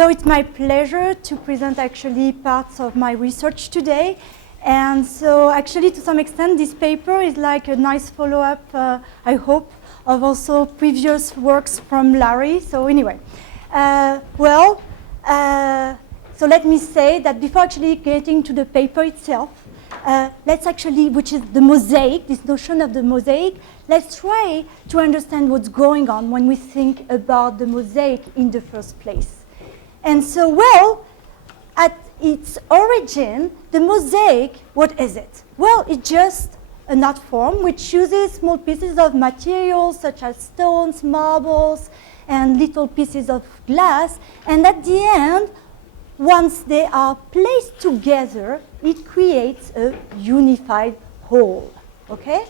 So it's my pleasure to present actually parts of my research today. And so actually to some extent this paper is like a nice follow-up, I hope, of also previous works from Larry. So anyway, so let me say that before actually getting to the paper itself, let's actually, which is the mosaic, this notion of the mosaic, let's try to understand what's going on when we think about the mosaic in the first place. And so, well, at its origin, the mosaic, what is it? Well, it's just an art form which uses small pieces of materials such as stones, marbles, and little pieces of glass. And at the end, once they are placed together, it creates a unified whole, okay?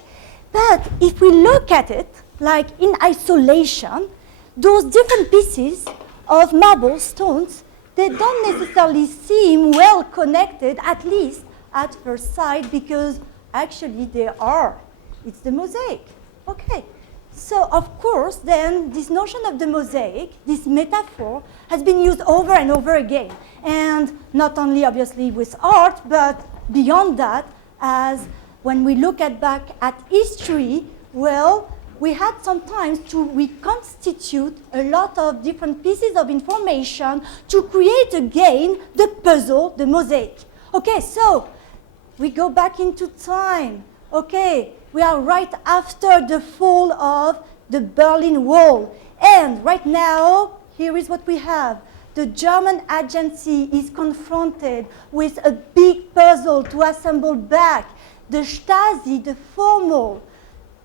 But if we look at it, like in isolation, those different pieces of marble stones, they don't necessarily seem well connected, at least at first sight, because actually they are. It's the mosaic, okay? So of course, then this notion of the mosaic, this metaphor, has been used over and over again. And not only obviously with art, but beyond that, as when we look back at history, well, we had sometimes to reconstitute a lot of different pieces of information to create again the puzzle, the mosaic. Okay, so we go back into time. Okay, we are right after the fall of the Berlin Wall. And right now, here is what we have. The German agency is confronted with a big puzzle to assemble back. The Stasi, the formal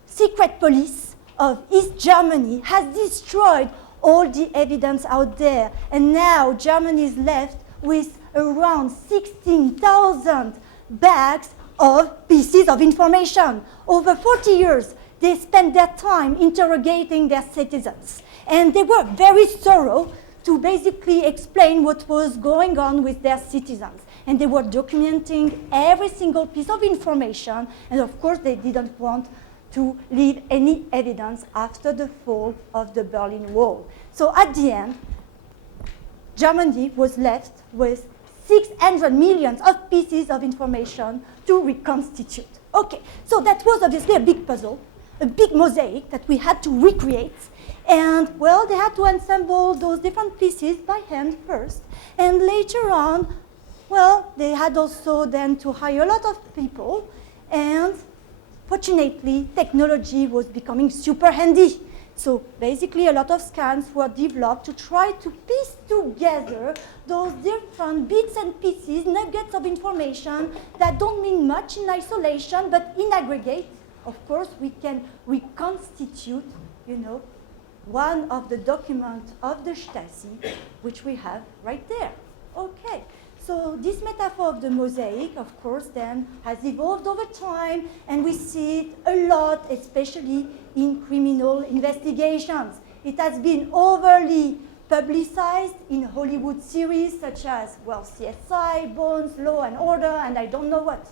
secret police of East Germany, has destroyed all the evidence out there. And now Germany is left with around 16,000 bags of pieces of information. Over 40 years, they spent their time interrogating their citizens. And they were very thorough to basically explain what was going on with their citizens. And they were documenting every single piece of information. And of course, they didn't want to leave any evidence after the fall of the Berlin Wall. So at the end, Germany was left with 600 million of pieces of information to reconstitute. Okay, so that was obviously a big puzzle, a big mosaic that we had to recreate. And, well, they had to assemble those different pieces by hand first. And later on, well, they had also then to hire a lot of people. And fortunately, technology was becoming super handy. So basically, a lot of scans were developed to try to piece together those different bits and pieces, nuggets of information that don't mean much in isolation, but in aggregate, of course, we can reconstitute, you know, one of the documents of the Stasi, which we have right there. Okay. So this metaphor of the mosaic, of course, then has evolved over time, and we see it a lot, especially in criminal investigations. It has been overly publicized in Hollywood series such as, well, CSI, Bones, Law and Order, and I don't know what.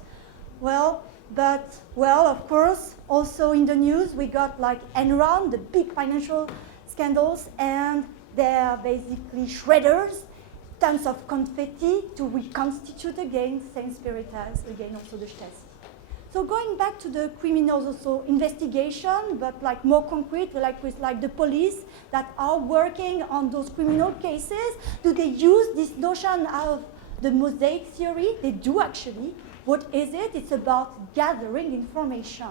Well, but, well, of course, also in the news, we got like Enron, the big financial scandals, and they're basically shredders, tons of confetti to reconstitute again, same spirit as, again, also the Stasi. So going back to the criminals also investigation, but like more concrete, like with like the police that are working on those criminal cases, do they use this notion of the mosaic theory? They do actually. What is it? It's about gathering information.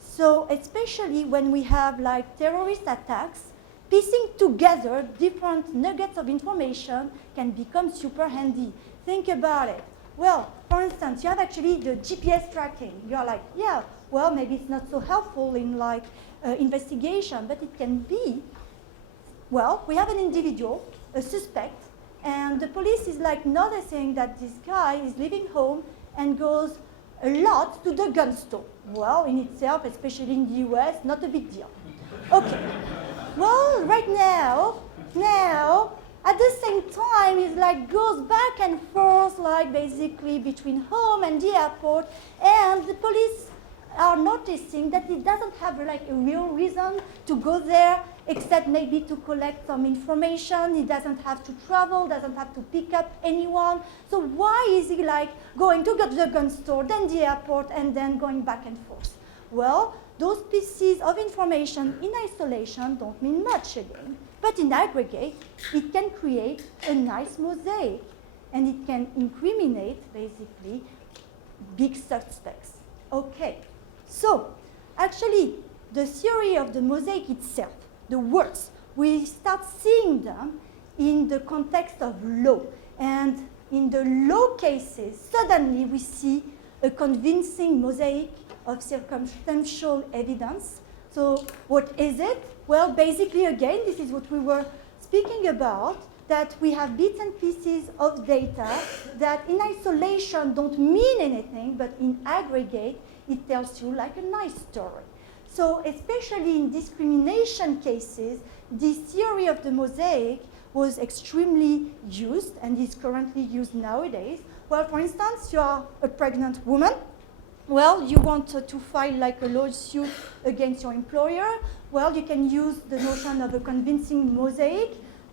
So especially when we have like terrorist attacks, piecing together different nuggets of information can become super handy. Think about it. Well, for instance, you have actually the GPS tracking. You're like, yeah, well, maybe it's not so helpful in like investigation, but it can be. Well, we have an individual, a suspect, and the police is like noticing that this guy is leaving home and goes a lot to the gun store. Well, in itself, especially in the US, not a big deal. Okay. Well, right now, at the same time, it like goes back and forth, like basically between home and the airport, and the police are noticing that it doesn't have like a real reason to go there except maybe to collect some information. He doesn't have to travel, doesn't have to pick up anyone. So why is he like going to the gun store, then the airport, and then going back and forth? Well, those pieces of information in isolation don't mean much again. But in aggregate, it can create a nice mosaic. And it can incriminate, basically, big suspects. Okay, so actually, the theory of the mosaic itself, the words, we start seeing them in the context of law. And in the law cases, suddenly we see a convincing mosaic of circumstantial evidence. So what is it? Well, basically, again, this is what we were speaking about, that we have bits and pieces of data that in isolation don't mean anything, but in aggregate, it tells you like a nice story. So especially in discrimination cases, this theory of the mosaic was extremely used and is currently used nowadays. Well, for instance, you are a pregnant woman. Well, you want to file like a lawsuit against your employer. Well, you can use the notion of a convincing mosaic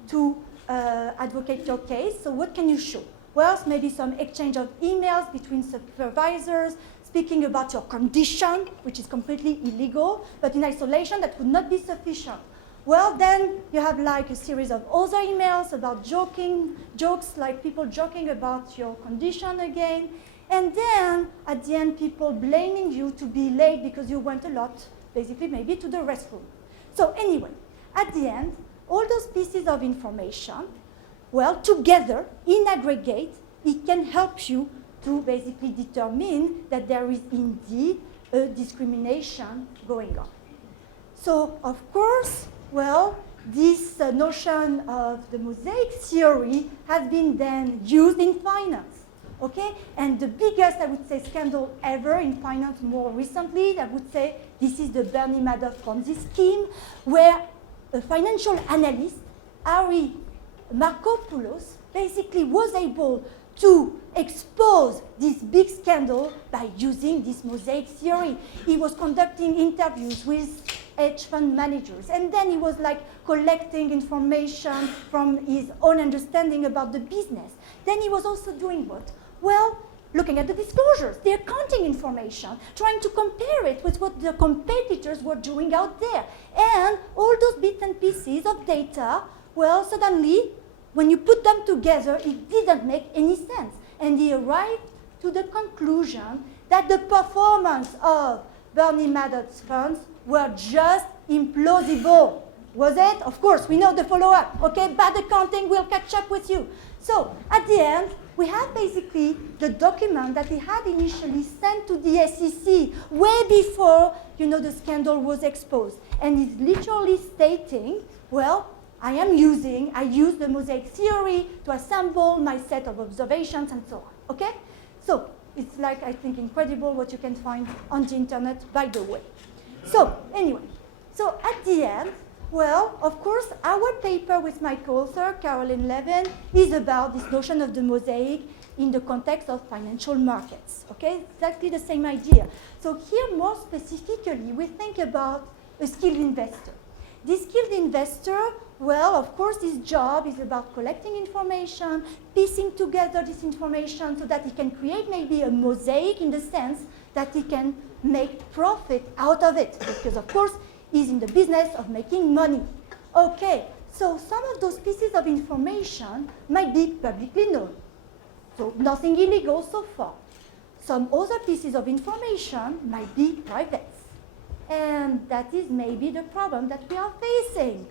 to advocate your case. So what can you show? Well, maybe some exchange of emails between supervisors, speaking about your condition, which is completely illegal, but in isolation that would not be sufficient. Well, then you have like a series of other emails about jokes, like people joking about your condition again. And then at the end, people blaming you to be late because you went a lot, basically maybe to the restroom. So anyway, at the end, all those pieces of information, well, together, in aggregate, it can help you to basically determine that there is indeed a discrimination going on. So, of course, well, this notion of the mosaic theory has been then used in finance, okay? And the biggest, I would say, scandal ever in finance more recently, I would say this is the Bernie Madoff Ponzi scheme, where a financial analyst, Harry Markopoulos, basically was able to expose this big scandal by using this mosaic theory. He was conducting interviews with hedge fund managers, and then he was like collecting information from his own understanding about the business. Then he was also doing what? Well, looking at the disclosures, the accounting information, trying to compare it with what the competitors were doing out there. And all those bits and pieces of data, well, suddenly, when you put them together, it didn't make any sense. And he arrived to the conclusion that the performance of Bernie Madoff's funds were just implausible. Was it? Of course, we know the follow-up. Okay, bad accounting will catch up with you. So, at the end, we have basically the document that he had initially sent to the SEC way before, the scandal was exposed. And he's literally stating, well, I use the mosaic theory to assemble my set of observations and so on, okay? So it's like, I think, incredible what you can find on the internet, by the way. So anyway, so at the end, well, of course, our paper with my co-author, Caroline Levin, is about this notion of the mosaic in the context of financial markets, okay? Exactly the same idea. So here, more specifically, we think about a skilled investor. This skilled investor, well, of course, his job is about collecting information, piecing together this information so that he can create maybe a mosaic in the sense that he can make profit out of it. Because, of course, he's in the business of making money. Okay, so some of those pieces of information might be publicly known. So nothing illegal so far. Some other pieces of information might be private. And that is maybe the problem that we are facing.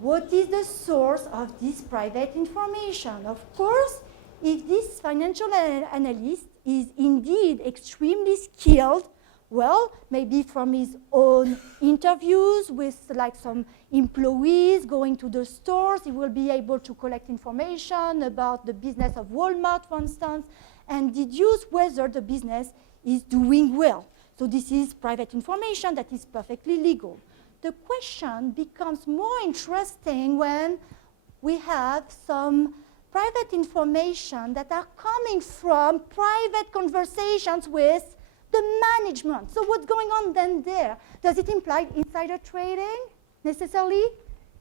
What is the source of this private information? Of course, if this financial analyst is indeed extremely skilled, well, maybe from his own interviews with like some employees going to the stores, he will be able to collect information about the business of Walmart, for instance, and deduce whether the business is doing well. So this is private information that is perfectly legal. The question becomes more interesting when we have some private information that are coming from private conversations with the management. So what's going on then there? Does it imply insider trading necessarily?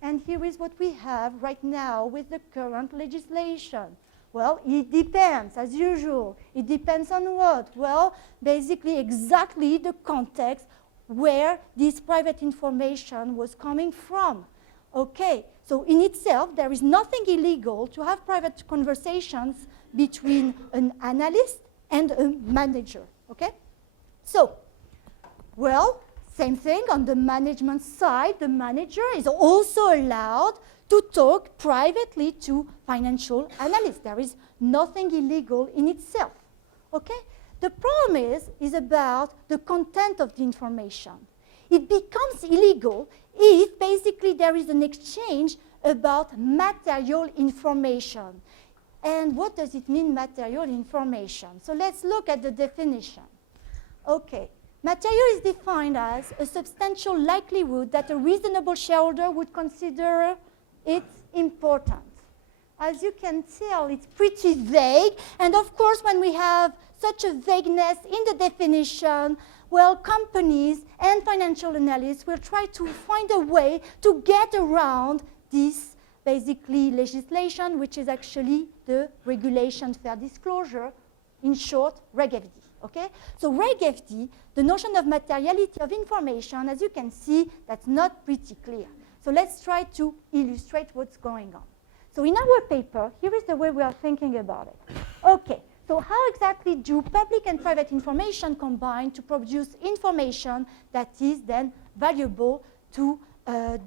And here is what we have right now with the current legislation. Well, it depends, as usual. It depends on what? Well, basically exactly the context where this private information was coming from. Okay, so in itself, there is nothing illegal to have private conversations between an analyst and a manager, okay? So, well, same thing on the management side, the manager is also allowed to talk privately to financial analysts. There is nothing illegal in itself, okay? The problem is about the content of the information. It becomes illegal if basically there is an exchange about material information. And what does it mean, material information? So let's look at the definition. Okay, material is defined as a substantial likelihood that a reasonable shareholder would consider it important. As you can tell, it's pretty vague. And of course, when we have such a vagueness in the definition, well, companies and financial analysts will try to find a way to get around this basically legislation, which is actually the regulation fair disclosure, in short, Reg FD. Okay? So Reg FD, the notion of materiality of information, as you can see, that's not pretty clear. So let's try to illustrate what's going on. So in our paper, here is the way we are thinking about it. Okay, so how exactly do public and private information combine to produce information that is then valuable to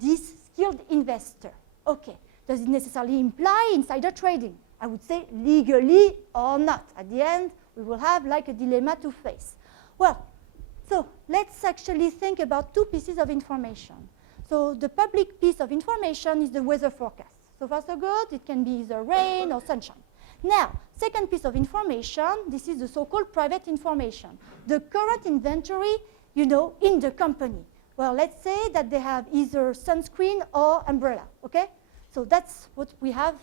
this skilled investor? Okay, does it necessarily imply insider trading? I would say legally or not. At the end, we will have like a dilemma to face. Well, so let's actually think about two pieces of information. So the public piece of information is the weather forecast. So far so good, it can be either rain or sunshine. Now, second piece of information, this is the so-called private information. The current inventory, you know, in the company. Well, let's say that they have either sunscreen or umbrella, okay? So that's what we have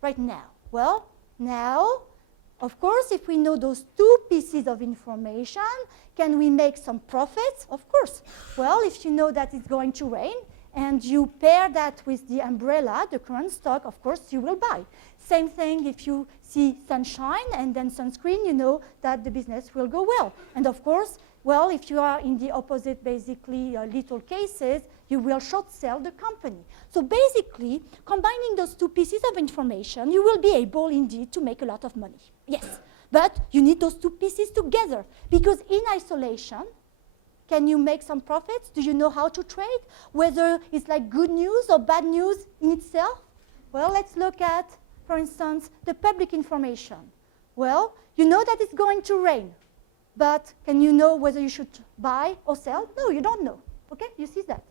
right now. Well, now, of course, if we know those two pieces of information, can we make some profits? Of course. Well, if you know that it's going to rain, and you pair that with the umbrella, the current stock, of course, you will buy. Same thing if you see sunshine and then sunscreen, you know that the business will go well. And of course, well, if you are in the opposite, basically, little cases, you will short sell the company. So basically, combining those two pieces of information, you will be able, indeed, to make a lot of money. Yes, but you need those two pieces together, because in isolation, can you make some profits? Do you know how to trade? Whether it's like good news or bad news in itself? Well, let's look at, for instance, the public information. Well, you know that it's going to rain, but can you know whether you should buy or sell? No, you don't know. Okay, you see that.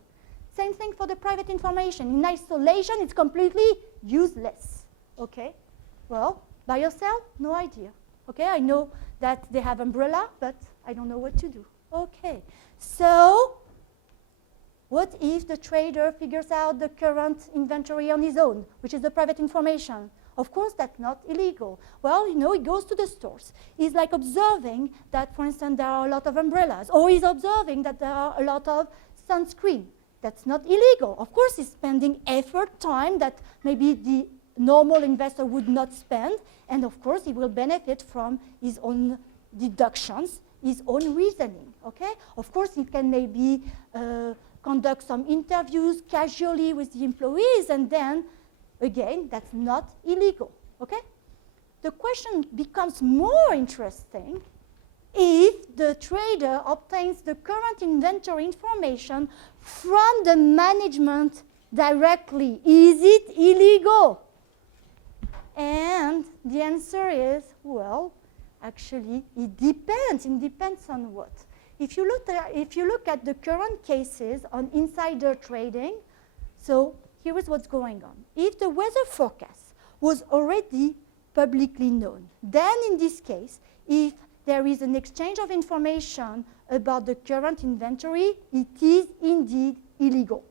Same thing for the private information. In isolation, it's completely useless. Okay, well, buy or sell? No idea. Okay, I know that they have umbrella, but I don't know what to do. Okay, so what if the trader figures out the current inventory on his own, which is the private information? Of course, that's not illegal. Well, you know, he goes to the stores. He's like observing that, for instance, there are a lot of umbrellas, or he's observing that there are a lot of sunscreen. That's not illegal. Of course, he's spending effort, time that maybe the normal investor would not spend, and of course, he will benefit from his own deductions, his own reasoning, okay? Of course, he can maybe conduct some interviews casually with the employees, and then, again, that's not illegal, okay? The question becomes more interesting if the trader obtains the current inventory information from the management directly. Is it illegal? And the answer is, well, actually, it depends. It depends on what? If you look at the current cases on insider trading, so here is what's going on. If the weather forecast was already publicly known, then in this case, if there is an exchange of information about the current inventory, it is indeed illegal.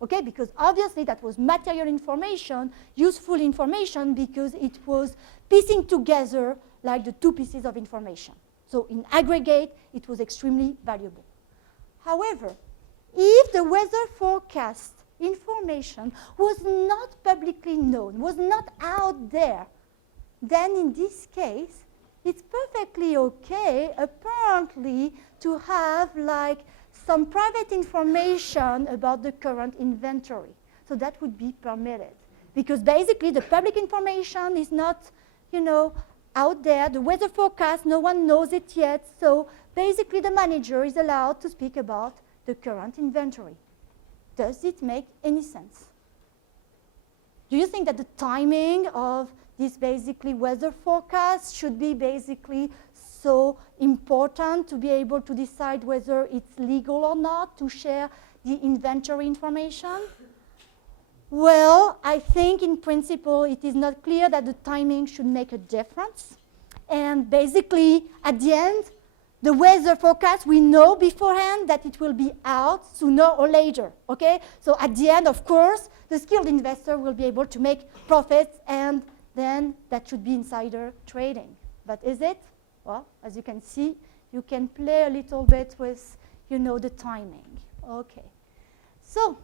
Okay, because obviously that was material information, useful information, because it was piecing together like the two pieces of information. So in aggregate, it was extremely valuable. However, if the weather forecast information was not publicly known, was not out there, then in this case, it's perfectly okay, apparently, to have like some private information about the current inventory. So that would be permitted. Because basically the public information is not, out there. The weather forecast, no one knows it yet. So basically the manager is allowed to speak about the current inventory. Does it make any sense? Do you think that the timing of this basically weather forecast should be basically so important to be able to decide whether it's legal or not to share the inventory information? Well, I think in principle it is not clear that the timing should make a difference. And basically, at the end, the weather forecast, we know beforehand that it will be out sooner or later, okay? So at the end, of course, the skilled investor will be able to make profits, and then that should be insider trading. But is it? Well, as you can see, you can play a little bit with, the timing. Okay. So,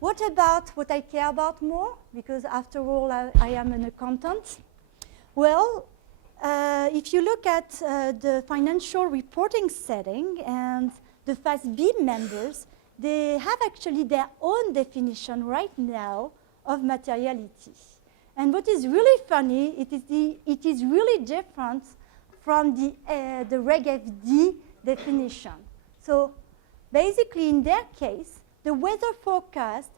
what about what I care about more? Because after all, I am an accountant. Well, if you look at the financial reporting setting and the FASB members, they have actually their own definition right now of materiality. And what is really funny, it is really different from the Reg FD definition. So basically, in their case, the weather forecast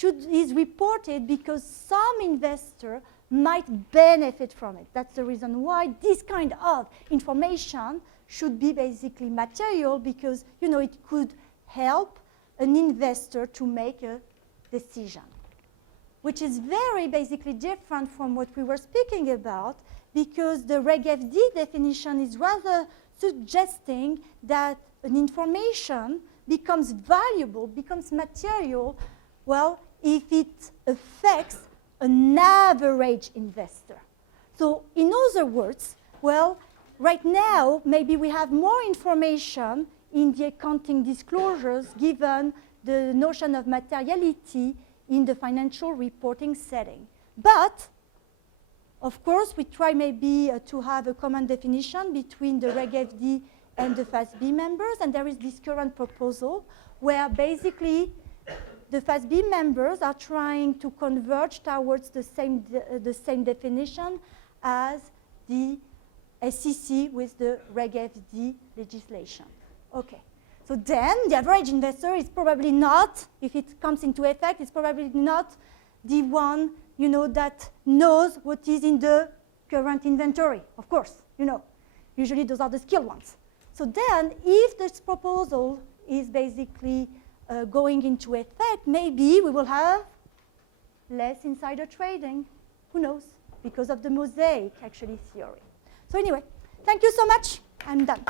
is reported because some investor might benefit from it. That's the reason why this kind of information should be basically material, because it could help an investor to make a decision, which is very basically different from what we were speaking about, because the Reg FD definition is rather suggesting that an information becomes valuable, becomes material, well, if it affects an average investor. So in other words, well, right now, maybe we have more information in the accounting disclosures given the notion of materiality in the financial reporting setting. But, of course, we try maybe to have a common definition between the Reg FD and the FASB members, and there is this current proposal where basically the FASB members are trying to converge towards the same definition as the SEC with the Reg FD legislation. Okay, so then the average investor is probably not, if it comes into effect, it's probably not the one, that knows what is in the current inventory, of course, Usually those are the skilled ones. So then, if this proposal is basically going into effect, maybe we will have less insider trading. Who knows? Because of the Mosaic, actually, theory. So anyway, thank you so much. I'm done.